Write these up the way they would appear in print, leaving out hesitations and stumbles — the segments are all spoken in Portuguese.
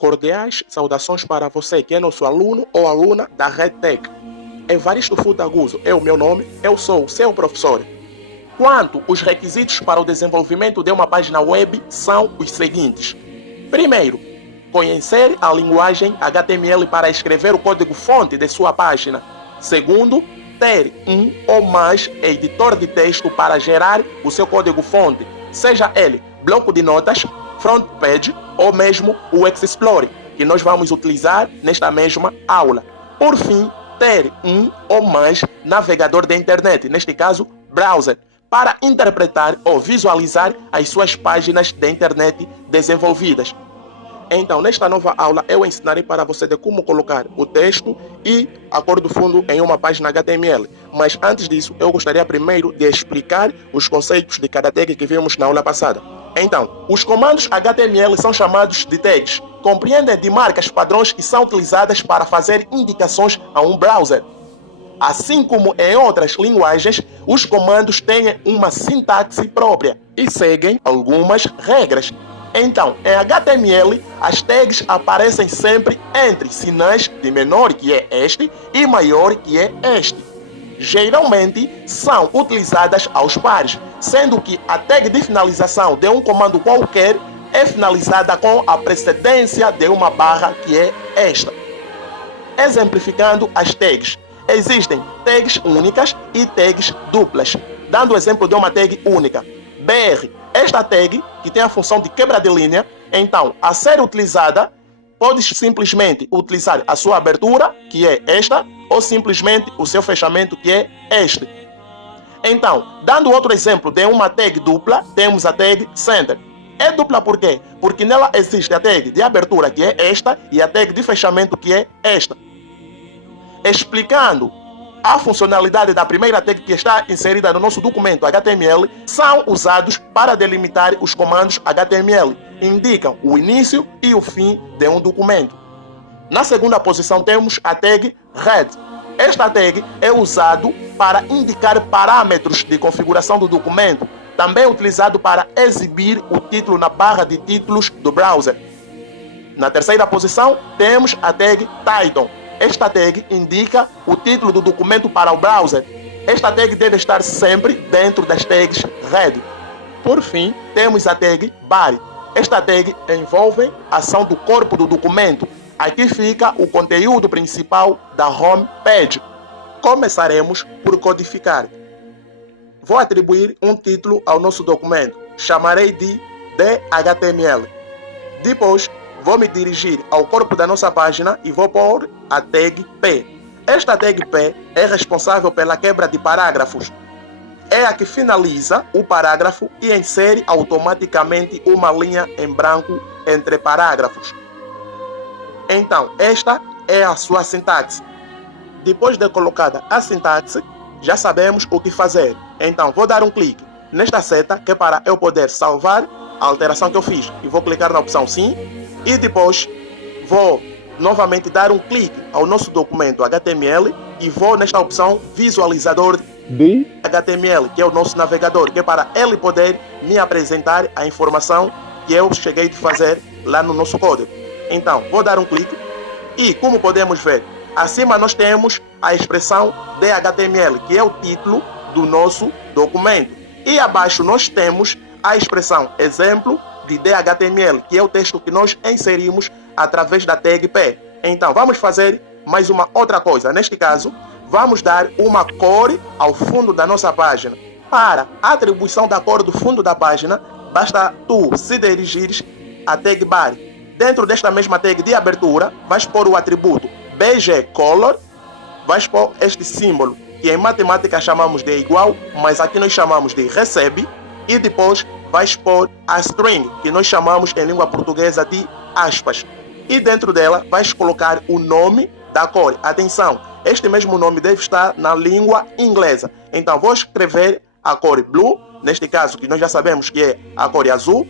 Cordiais saudações para você que é nosso aluno ou aluna da RedTech. Evaristo Futaguzo é o meu nome, eu sou o seu professor. Quanto os requisitos para o desenvolvimento de uma página web são os seguintes. Primeiro, conhecer a linguagem HTML para escrever o código-fonte de sua página. Segundo, ter um ou mais editor de texto para gerar o seu código-fonte, seja ele bloco de notas, front page ou mesmo o Explorer, que nós vamos utilizar nesta mesma aula. Por fim, ter um ou mais navegador de internet, neste caso, browser, para interpretar ou visualizar as suas páginas de internet desenvolvidas. Então, nesta nova aula, eu ensinarei para você de como colocar o texto e a cor do fundo em uma página HTML. Mas antes disso, eu gostaria primeiro de explicar os conceitos de cada tag que vimos na aula passada. Então, os comandos HTML são chamados de tags. Compreendem de marcas padrões que são utilizadas para fazer indicações a um browser. Assim como em outras linguagens, os comandos têm uma sintaxe própria e seguem algumas regras. Então, em HTML, as tags aparecem sempre entre sinais de menor, que é este, e maior, que é este. Geralmente, são utilizadas aos pares, sendo que a tag de finalização de um comando qualquer é finalizada com a precedência de uma barra, que é esta. Exemplificando as tags, existem tags únicas e tags duplas. Dando o exemplo de uma tag única, BR. Esta tag, que tem a função de quebra de linha, então, a ser utilizada, pode simplesmente utilizar a sua abertura, que é esta, ou simplesmente o seu fechamento, que é este. Então, dando outro exemplo de uma tag dupla, temos a tag center. É dupla por quê? Porque nela existe a tag de abertura, que é esta, e a tag de fechamento, que é esta. Explicando a funcionalidade da primeira tag que está inserida no nosso documento HTML, são usados para delimitar os comandos HTML. Indicam o início e o fim de um documento. Na segunda posição temos a tag head. Esta tag é usada para indicar parâmetros de configuração do documento, também utilizado para exibir o título na barra de títulos do browser. Na terceira posição temos a tag title. Esta tag indica o título do documento para o browser. Esta tag deve estar sempre dentro das tags head. Por fim, temos a tag body. Esta tag envolve a ação do corpo do documento. Aqui fica o conteúdo principal da home page. Começaremos por codificar. Vou atribuir um título ao nosso documento. Chamarei de DHTML. Depois, vou me dirigir ao corpo da nossa página e vou pôr a tag P. Esta tag P é responsável pela quebra de parágrafos. É a que finaliza o parágrafo e insere automaticamente uma linha em branco entre parágrafos. Então, esta é a sua sintaxe. Depois de colocada a sintaxe, já sabemos o que fazer. Então, vou dar um clique nesta seta, que é para eu poder salvar a alteração que eu fiz. E vou clicar na opção Sim. E depois vou novamente dar um clique ao nosso documento HTML e vou nesta opção Visualizador de HTML, que é o nosso navegador, que é para ele poder me apresentar a informação que eu cheguei de fazer lá no nosso código. Então, vou dar um clique e, como podemos ver, acima nós temos a expressão DHTML, que é o título do nosso documento. E abaixo nós temos a expressão exemplo de DHTML, que é o texto que nós inserimos através da tag P. Então, vamos fazer mais uma outra coisa. Neste caso, vamos dar uma cor ao fundo da nossa página. Para a atribuição da cor do fundo da página, basta tu se dirigires à tag body. Dentro desta mesma tag de abertura, vais pôr o atributo bgcolor, vais pôr este símbolo, que em matemática chamamos de igual, mas aqui nós chamamos de recebe, e depois vais pôr a string, que nós chamamos em língua portuguesa de aspas. E dentro dela vais colocar o nome da cor. Atenção, este mesmo nome deve estar na língua inglesa. Então vou escrever a cor blue, neste caso que nós já sabemos que é a cor azul.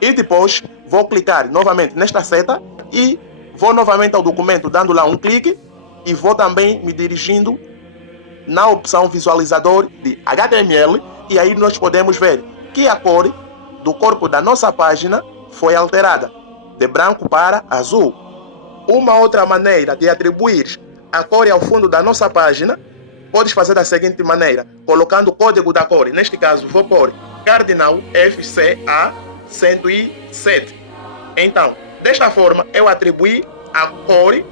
E depois vou clicar novamente nesta seta e vou novamente ao documento dando lá um clique e vou também me dirigindo na opção visualizador de HTML e aí nós podemos ver que a cor do corpo da nossa página foi alterada, de branco para azul. Uma outra maneira de atribuir a cor ao fundo da nossa página, podes fazer da seguinte maneira, colocando o código da cor. Neste caso, vou pôr Cardinal FCA 107. Então, desta forma, eu atribuí a cor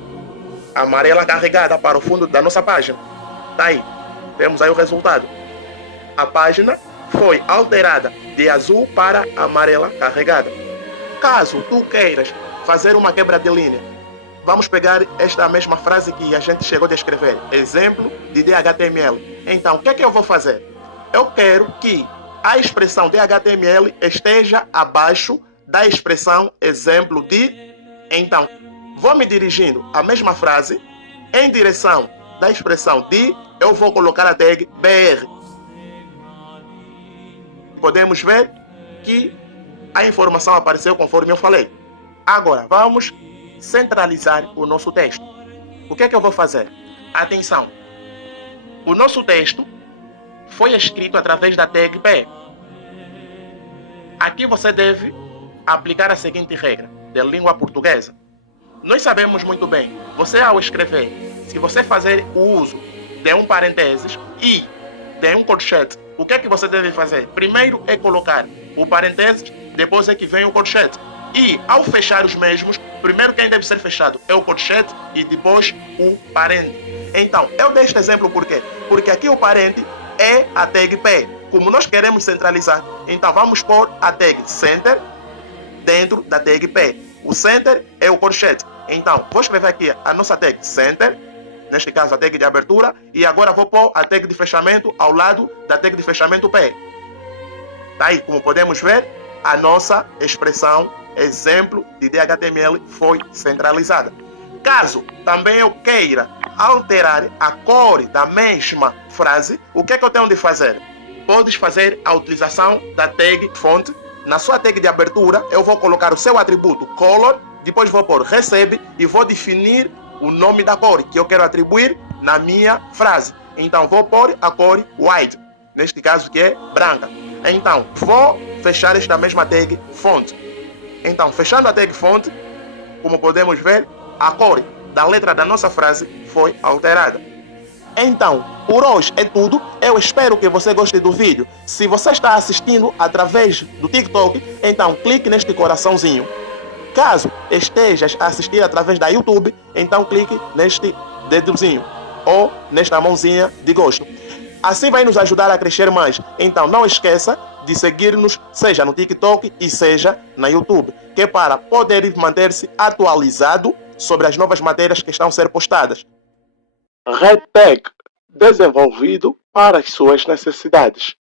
amarela carregada para o fundo da nossa página. Tá aí. Temos aí o resultado. A página foi alterada de azul para amarela carregada. Caso tu queiras fazer uma quebra de linha, vamos pegar esta mesma frase que a gente chegou a escrever. Exemplo de DHTML. Então, o que é que eu vou fazer? Eu quero que a expressão DHTML esteja abaixo da expressão exemplo de. Então, vou me dirigindo à mesma frase, em direção da expressão de, eu vou colocar a tag BR. Podemos ver que a informação apareceu conforme eu falei. Agora, vamos centralizar o nosso texto. O que é que eu vou fazer? Atenção! O nosso texto foi escrito através da tag P. Aqui você deve aplicar a seguinte regra de língua portuguesa. Nós sabemos muito bem, você ao escrever, se você fazer o uso de um parênteses e de um colchete, o que é que você deve fazer? Primeiro é colocar o parênteses, depois é que vem o colchete. E ao fechar os mesmos, primeiro quem deve ser fechado é o colchete e depois o parente. Então, eu dei este exemplo por quê? Porque aqui o parente é a tag P. Como nós queremos centralizar, então vamos pôr a tag Center dentro da tag P. O Center é o colchete. Então, vou escrever aqui a nossa tag Center, neste caso a tag de abertura, e agora vou pôr a tag de fechamento ao lado da tag de fechamento P. Tá aí, como podemos ver, a nossa expressão exemplo de DHTML foi centralizada. Caso também eu queira alterar a cor da mesma frase, o que é que eu tenho de fazer? Podes fazer a utilização da tag font. Na sua tag de abertura, eu vou colocar o seu atributo color, depois vou pôr recebe e vou definir o nome da cor que eu quero atribuir na minha frase. Então vou pôr a cor white, neste caso que é branca. Então vou fechar esta mesma tag font. Então, fechando a tag font, como podemos ver, a cor da letra da nossa frase foi alterada. Então, por hoje é tudo. Eu espero que você goste do vídeo. Se você está assistindo através do TikTok, então clique neste coraçãozinho. Caso estejas a assistir através da YouTube, então clique neste dedozinho ou nesta mãozinha de gosto. Assim vai nos ajudar a crescer mais. Então não esqueça de seguir-nos, seja no TikTok e seja na YouTube, que é para poder manter-se atualizado sobre as novas matérias que estão a ser postadas. RedTech, desenvolvido para as suas necessidades.